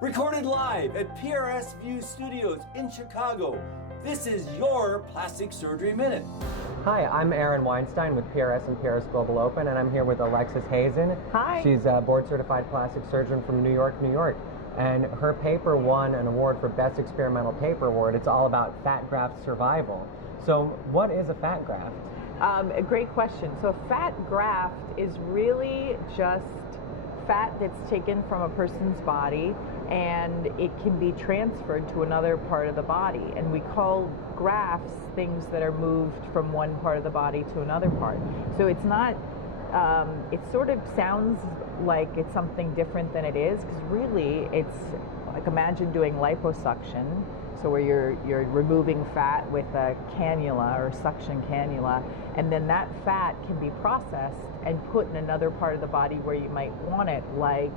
Recorded live at PRS View Studios in Chicago, this is your Plastic Surgery Minute. Hi, I'm Weinstein with PRS and PRS Global Open, and I'm here with Alexis Hazen. Hi. She's a board-certified plastic surgeon from New York, New York. And her paper won an award for Best Experimental Paper Award. It's all about fat graft survival. So what is a fat graft? A great question. So a fat graft is really just fat that's taken from a person's body, and it can be transferred to another part of the body. And we call grafts things that are moved from one part of the body to another part. So it's not, it sort of sounds like it's something different than it is, because really it's like, imagine doing liposuction, so where you're removing fat with a cannula or suction cannula, and then that fat can be processed and put in another part of the body where you might want it, like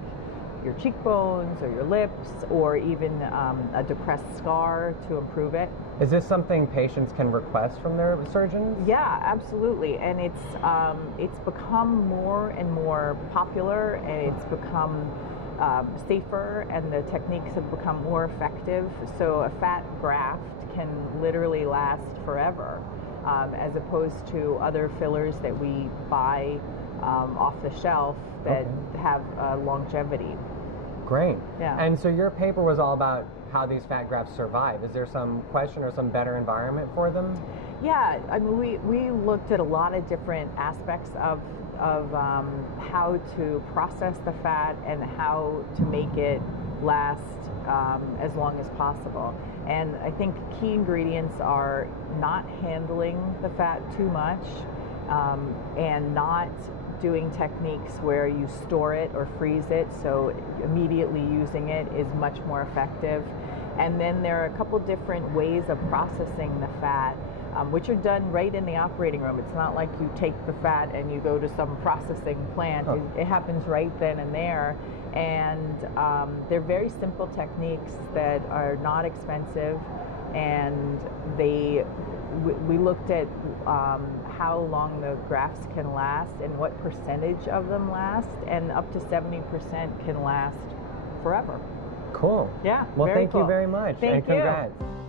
your cheekbones or your lips, or even a depressed scar to improve it. Is this something patients can request from their surgeons? Yeah, absolutely. And it's become more and more popular, and it's become safer, and the techniques have become more effective. So a fat graft can literally last forever, as opposed to other fillers that we buy off the shelf that have longevity. Great. Yeah. And so your paper was all about how these fat grafts survive. Is there some question or some better environment for them? Yeah, I mean, we looked at a lot of different aspects of how to process the fat and how to make it last as long as possible. And I think key ingredients are not handling the fat too much, and not doing techniques where you store it or freeze it, so immediately using it is much more effective. And then there are a couple different ways of processing the fat, which are done right in the operating room. It's not like you take the fat and you go to some processing plant. It happens right then and there. And they're very simple techniques that are not expensive, and we looked at how long the grafts can last and what percentage of them last, and up to 70% can last forever. Cool. Yeah. Well, very thank cool. you very much. Thank and congrats. you.